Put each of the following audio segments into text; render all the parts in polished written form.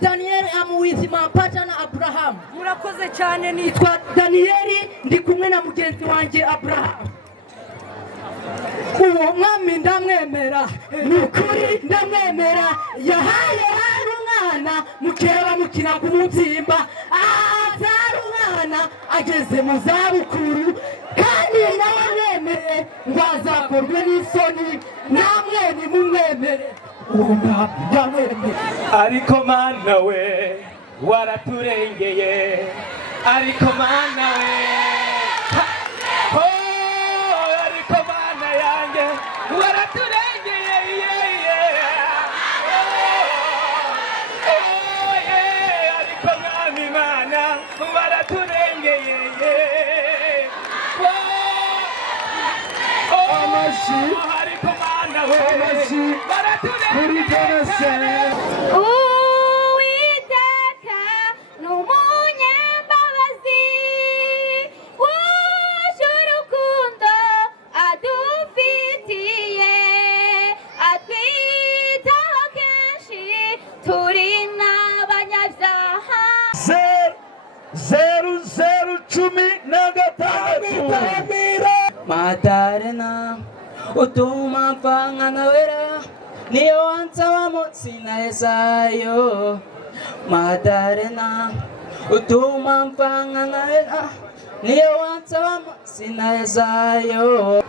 Daniel am with my partner Abraham. Murakoze cyane nitwa Daniel ndi kumwe na mugenzi wanje Abraham. Uwo mwami ndamwemera nukuri ndamwemera yahaye hari umwana mukeba mukina ku mubyimba azara umwana ageze mu zabukuru kandi namwemere ngo azakorwe n'isoni namwe nimumwemere uwo mwami ndamwemere. Ariko mana we waraturengeye ariko mana we Matarena utuma mpanga na wera niyo wansawamo sinahesayo. Matarena utuma mpanga na wera niyo wansawamo sinahesayo.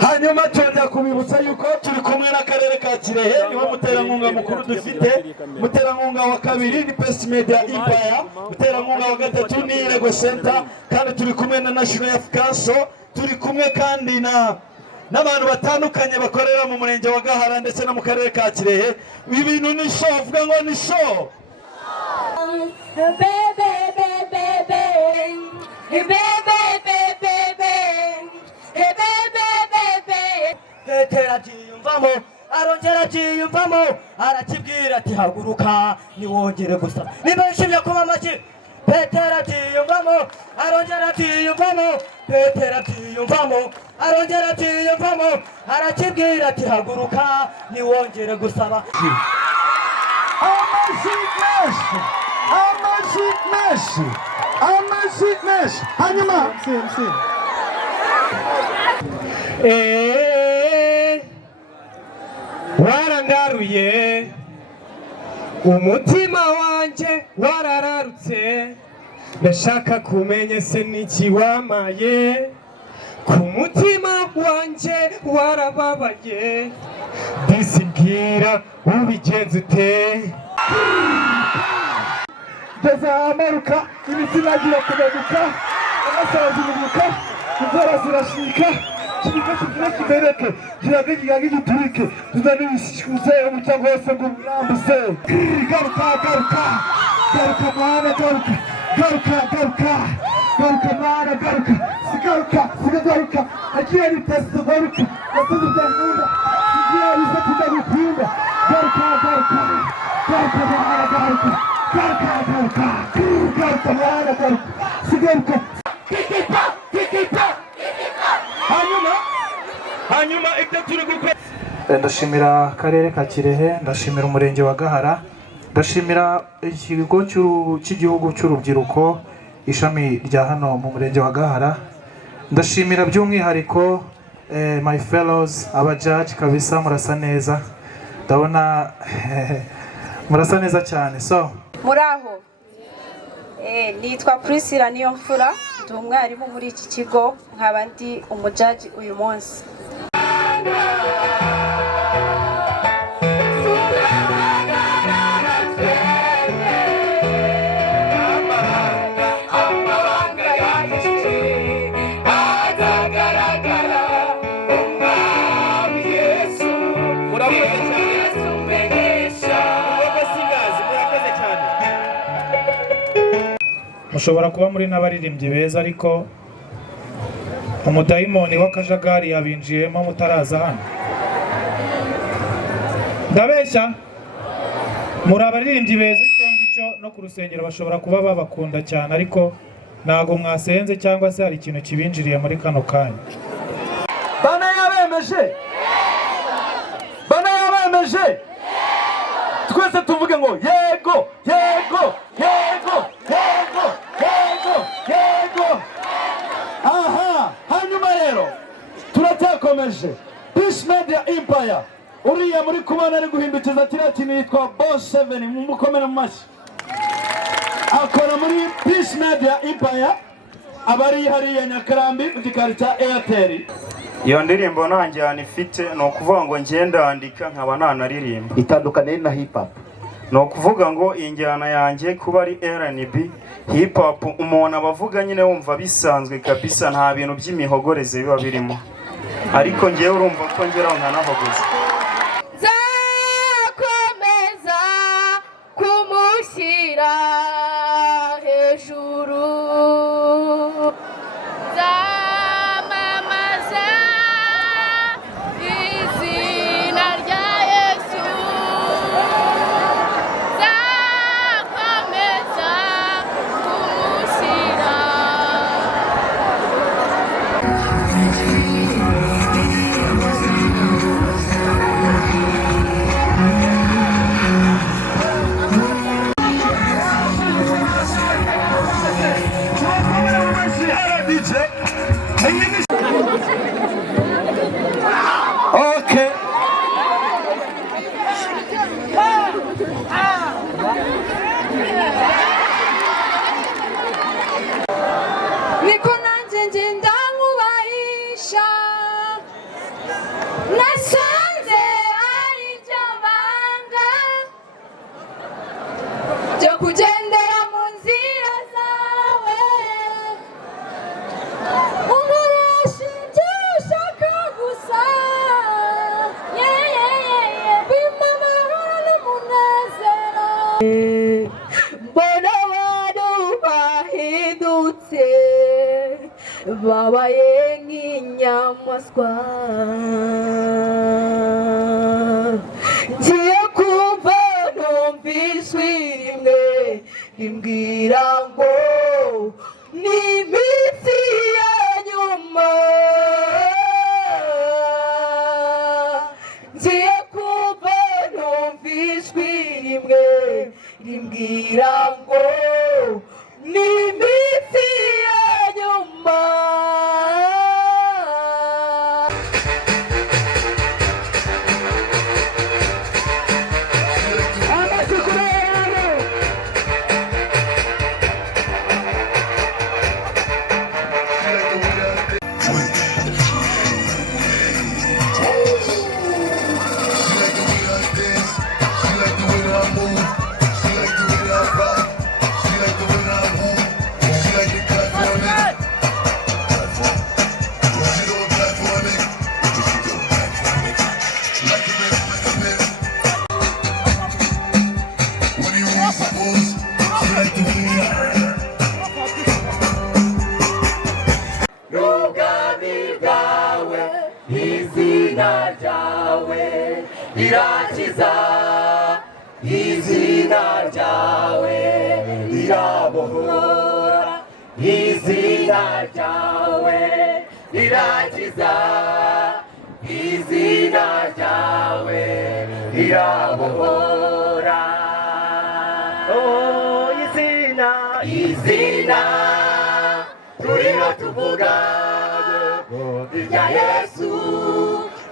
Hanyuma twenda kubibutsa yuko turi kumwe n'akarere ka Kirehe niho muterankunga mukuru dufite. Muterankunga wa kabiri ni Best Media Empire, muterankunga wa gatatu ni Lego Center, kandi turi kumwe na National Youth Council, turi kumwe kandi n'abantu batandukanye bakorera mu murenge wa Gahara ndetse no mu karere ka Kirehe. Ibintu ni show, vuga ngo ni show. Petero atiyumvamo arongera atiyumvamo arakibwira ati haguruka niwongere gusa. Niba nshimye kuba amaki. Petero atiyumvamo arongera atiyumvamo. Petero atiyumvamo arongera atiyumvamo arakibwira ati haguruka niwongere gusaba. Hanyuma warangaruye umutima wanje warararutse ndashaka kumenya se niki wamaye ku mutima wanje warababaye disibwira ubigenze ute. Amaruka imitima agira kugaruka amasaha zimuruka inzara zirashika kibifashe kibereke kiragiga giturike tuzanishikuze umucyango wose ngo urambise garuka mwana garuka sigaruka agiye ni testo garuka yasubiza byangunda igiye bize kudagukunda garuka hanyuma ibyo turi gukora. Ndashimira akarere ka Kirehe, ndashimira umurenge wa Gahara, ndashimira ikigo cy'igihugu cy'urubyiruko ishami rya hano mu murenge wa Gahara, ndashimira by'umwihariko my fellows aba judge kabisa murasa neza, ndabona murasa neza cyane. So muraho nitwa Priscilla Niyomfura, ndi umwarimu muri iki kigo, nkaba ndi umujaji uyu munsi. mushobora kuba muri n'abaririmbyi beza ariko umudayimoni w'akajagari yabinjiyemo mutaraza hano. Ndabeshya muri abaririmbyi beza, icyo nzi cyo no ku rusengero bashobora kuba babakunda cyane ariko ntago mwasenze cyangwa se hari ikintu kibinjiriye muri kano kanya. Bana yabemeje, bana yabemeje, twese tuvuge ngo yego yego yego yego yego yego. Aha, hanyuma rero turacyakomeje. Peace Media Empire, uriya muri kubana ari guhindukiza kiriya kintu yitwa Boss 7, mumukomere mu mashyi. Akora muri Peace Media Empire, abari hariya Nyakarambi mu gikari cya Airtel. Iyo ndirimbo nanjye ifite ni ukuvuga ngo ngenda andika nkaba nanaririmba. Itandukanye na hip hop. Ni ukuvuga ngo injyana yanjye kuba ari R&B, hip hop umuntu abavuga nyine wumva bisanzwe kabisa, nta bintu by'imihogoreze biba birimo, ariko ngewe urumva ko ngeraho nkanahogoza. Nzakomeza kumushyira hejuru, nzamamaza izina rya Yesu, nzakomeza kumushyira. Okay. Niko nanjye ngenda nkubahisha, nasanze ari ibyo banga byo kugendera mu nzira zawe, unkoresha ibyo ushaka gusa, bimpa amahoro n'umunezero. Mbona abantu bahindutse babaye nk'inyamaswa, ngiye kumva numva ijwi rimwe rimbwira ngo ni iminsi ya nyuma, ngiye kumva numva ijwi rimwe rimbwira ngo ni iminsi ya nyuma. Izina ryawe rirakiza, izina ryawe rirabohora, izina ryawe rirakiza, izina ryawe rirabohora. Oh, izina turimo tuvuga irya Yesu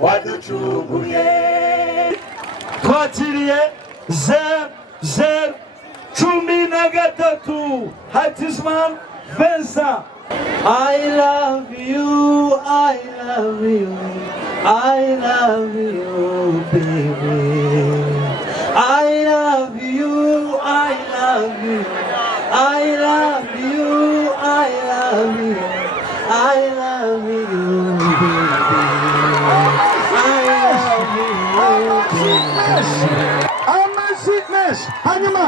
waducunguye. Twakiriye 0013 Hatisman Vincent. I love you, I love you, I love you, baby. I love you, I love you, I love you, I love you, I love you, baby. I love you. menshi hanyuma